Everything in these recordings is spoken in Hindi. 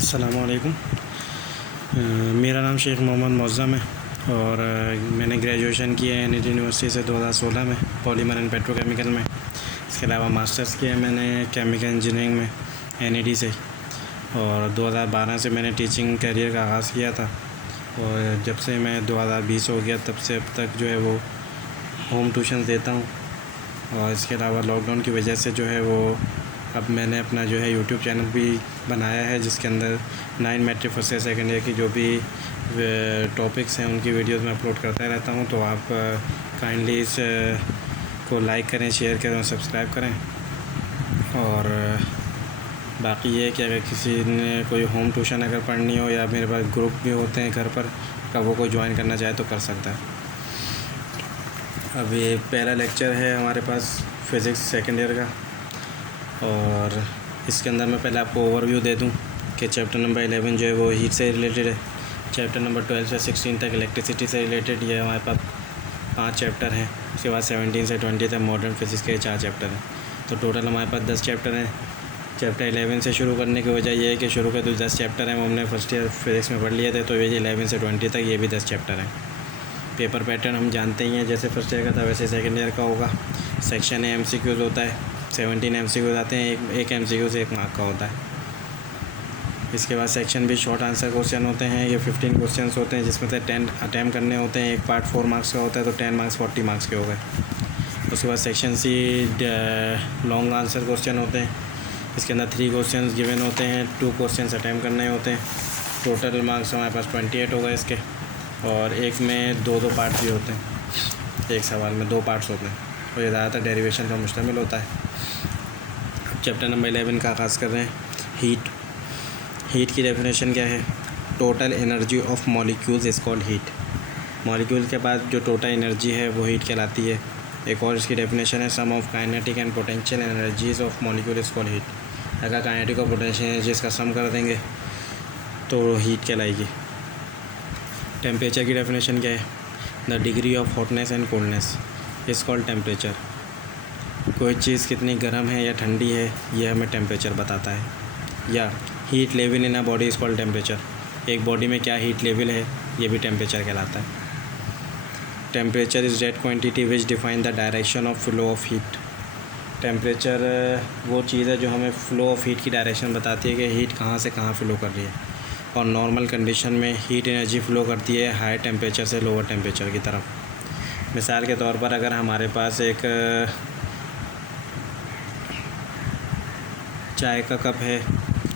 अस्सलामुअलैकुम। मेरा नाम शेख मोहम्मद मुअज़्ज़म है और मैंने ग्रेजुएशन किया है एनईटी यूनिवर्सिटी से 2016 में पॉलीमर एंड पेट्रोकेमिकल में। इसके अलावा मास्टर्स किया है मैंने केमिकल इंजीनियरिंग में एनईटी से, और 2012 से मैंने टीचिंग करियर का आगाज़ किया था। और जब से मैं 2020 हो गया तब से अब तक जो है वो होम ट्यूशन देता हूँ। और इसके अलावा लॉकडाउन की वजह से जो है वो अब मैंने अपना जो है यूट्यूब चैनल भी बनाया है, जिसके अंदर 9 matric first year second year की जो भी टॉपिक्स हैं उनकी वीडियोस मैं अपलोड करता रहता हूँ। तो आप काइंडली इस को लाइक करें, शेयर करें और सब्सक्राइब करें। और बाकी ये कि अगर किसी ने कोई होम ट्यूशन अगर पढ़नी हो या मेरे पास ग्रुप भी होते हैं घर पर, कब वो कोई ज्वाइन करना चाहे तो कर सकता है। अब ये पहला लेक्चर है हमारे पास फ़िज़िक्स सेकेंड ईयर का, और इसके अंदर मैं पहले आपको ओवरव्यू दे दूं कि चैप्टर नंबर 11 जो है वो हीट से रिलेटेड है। चैप्टर नंबर 12 से 16 तक इलेक्ट्रिसिटी से रिलेटेड ये हमारे पास 5 चैप्टर हैं। उसके बाद 17 से 20 तक मॉडर्न फिज़िक्स के 4 चैप्टर हैं। तो टोटल हमारे पास 10 चैप्टर हैं। चैप्टर 11 से शुरू करने की वजह ये है कि शुरू के तो 10 चैप्टर हैं वो हमने फर्स्ट ईयर फिज़िक्स में पढ़ लिए थे, तो ये 11 से 20 तक ये भी 10 चैप्टर हैं। पेपर पैटर्न हम जानते ही हैं, जैसे फर्स्ट ईयर का था वैसे सेकेंड ईयर का होगा। सेक्शन ए MCQs होता है, 17 MCQs आते हैं, एक MCQ से 1 मार्क का होता है। इसके बाद सेक्शन भी शॉर्ट आंसर क्वेश्चन होते हैं, ये 15 क्वेश्चंस होते हैं जिसमें से 10 अटैम्प्ट करने होते हैं। एक पार्ट 4 मार्क्स का होता है, तो 10 मार्क्स 40 मार्क्स के हो गए। उसके बाद section C long answer question होते हैं, इसके अंदर 3 क्वेश्चन गिवन होते हैं, 2 क्वेश्चन अटैम्प्ट करने होते हैं। टोटल मार्क्स हमारे पास 28 हो गए इसके, और एक में 2 पार्ट भी होते हैं, एक सवाल में 2 पार्ट्स होते हैं, और ये ज़्यादातर डेरिवेशन का मुश्तमिल होता है। चैप्टर नंबर 11 का आगाज़ कर रहे हैं। हीट की डेफिनेशन क्या है? Total energy of molecules is called heat. Molecule के बाद जो टोटल एनर्जी है वो हीट कहलाती है। एक और इसकी डेफिनेशन है, sum of kinetic and potential energies of molecule is called heat. अगर काइनेटिक और पोटेंशियल एनर्जीज का सम कर देंगे तो हीट कहलाएगी। टेम्परेचर की डेफिनेशन क्या है? The degree of hotness and coldness is called temperature. कोई चीज़ कितनी गर्म है या ठंडी है ये हमें टेम्परेचर बताता है। या heat level in a body is called temperature. एक बॉडी में क्या हीट लेवल है ये भी टेम्परेचर कहलाता है। Temperature is that quantity which define the direction of flow of heat. Temperature वो चीज़ है जो हमें फ़्लो ऑफ हीट की डायरेक्शन बताती है कि हीट कहाँ से कहाँ फ़्लो कर रही है। और नॉर्मल कंडीशन में हीट एनर्जी फ़्लो करती है हाई टेम्परेचर से लोअर टेम्परेचर की तरफ। मिसाल के तौर पर अगर हमारे पास एक चाय का कप है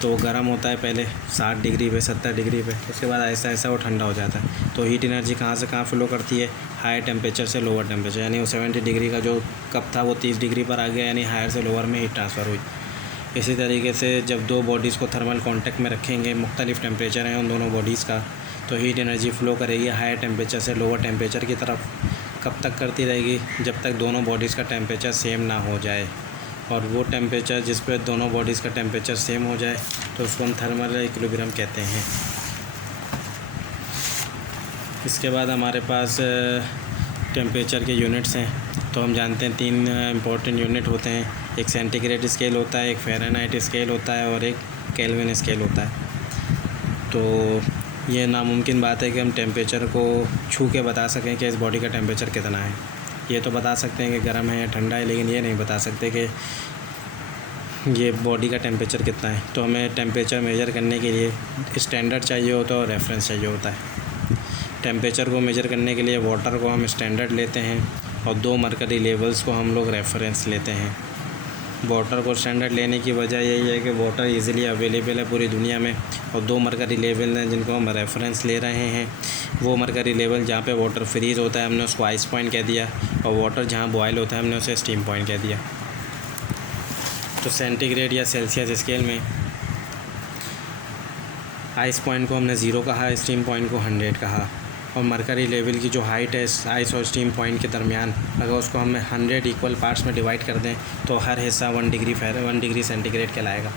तो वो गर्म होता है पहले 60 डिग्री पे 70 डिग्री पे, उसके बाद ऐसा ऐसा वो ठंडा हो जाता है। तो हीट एनर्जी कहाँ से कहाँ फ़्लो करती है? हाई टेम्परेचर से लोअर टेम्परेचर, यानी वो 70 डिग्री का जो कप था वो 30 डिग्री पर आ गया, यानी हायर से लोअर में हीट ट्रांसफ़र हुई। इसी तरीके से जब 2 बॉडीज़ को थर्मल कॉन्टैक्ट में रखेंगे, मुख्तलिफ़ टेम्परेचर हैं उन दोनों बॉडीज़ का, तो हीट एनर्जी फ़्लो करेगी हायर टेम्परेचर से लोअर टेम्परेचर की तरफ। कब तक करती रहेगी? जब तक दोनों बॉडीज़ का टेम्परेचर सेम ना हो जाए। और वो टेम्परेचर जिस पे दोनों बॉडीज़ का टेम्परेचर सेम हो जाए तो उसको हम थर्मल इक्विलिब्रियम कहते हैं। इसके बाद हमारे पास टेम्परेचर के यूनिट्स हैं। तो हम जानते हैं 3 इंपॉर्टेंट यूनिट होते हैं, एक सेंटीग्रेड स्केल होता है, एक फ़ारेनहाइट स्केल होता है और एक केल्विन स्केल होता है। तो ये नामुमकिन बात है कि हम टेम्परेचर को छू के बता सकें कि इस बॉडी का टेम्परेचर कितना है। ये तो बता सकते हैं कि गर्म है या ठंडा है, लेकिन ये नहीं बता सकते कि ये बॉडी का टेम्परेचर कितना है। तो हमें टेम्परेचर मेज़र करने के लिए स्टैंडर्ड चाहिए होता है और रेफरेंस चाहिए होता है। टेम्परेचर को मेज़र करने के लिए वाटर को हम स्टैंडर्ड लेते हैं और 2 मरकरी लेवल्स को हम लोग रेफरेंस लेते हैं। वाटर को स्टैंडर्ड लेने की वजह यही है कि वाटर इजीली अवेलेबल है पूरी दुनिया में, और 2 मरकरी लेवल हैं जिनको हम रेफरेंस ले रहे हैं। वो मरकरी लेवल जहाँ पे वाटर फ्रीज़ होता है हमने उसको आइस पॉइंट कह दिया, और वाटर जहाँ बॉयल होता है हमने उसे स्टीम पॉइंट कह दिया। तो सेंटीग्रेड या सेल्सियस स्केल में आइस पॉइंट को हमने 0 कहा, स्टीम पॉइंट को 100 कहा। और मरकरी लेवल की जो हाइट है आइस और स्टीम पॉइंट के दरमियान, अगर उसको हमें 100 इक्वल पार्ट्स में डिवाइड कर दें तो हर हिस्सा 1 डिग्री सेंटीग्रेड कहलाएगा।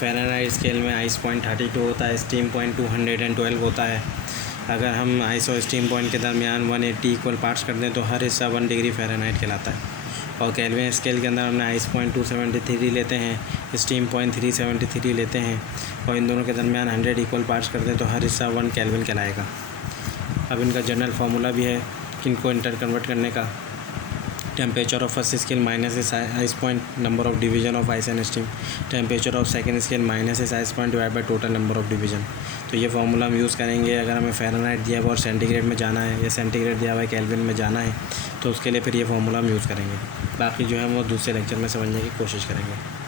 फ़ारेनहाइट स्केल में आइस पॉइंट 32 होता है, स्टीम पॉइंट 212 होता है। अगर हम आइस और स्टीम पॉइंट के दरमियान 180 इक्वल पार्ट्स कर दें तो हर हिस्सा 1 डिग्री फ़ारेनहाइट कहलाता है। और केल्विन स्केल के अंदर हमने आइस 0.273 लेते हैं, स्टीम 0.373 लेते हैं और इन दोनों के दरमियान 100 इक्वल पार्ट्स कर दें तो हर हिस्सा 1 केल्विन कहलाएगा। अब इनका जनरल फार्मूला भी है कि इनको इंटर कन्वर्ट करने का। Temperature of first scale minus इस ice point number of division of ice and steam, temperature of second scale minus इस ice point divide by total number of division. तो ये फार्मूला हम यूज़ करेंगे अगर हमें फ़ारेनहाइट दिया हुआ और सेंटीग्रेड में जाना है या सेंटीग्रेड दिया हुआ है केल्विन में जाना है तो उसके लिए फिर ये फार्मूला हम यूज़ करेंगे। बाकी जो है वो दूसरे लेक्चर में समझने की कोशिश करेंगे।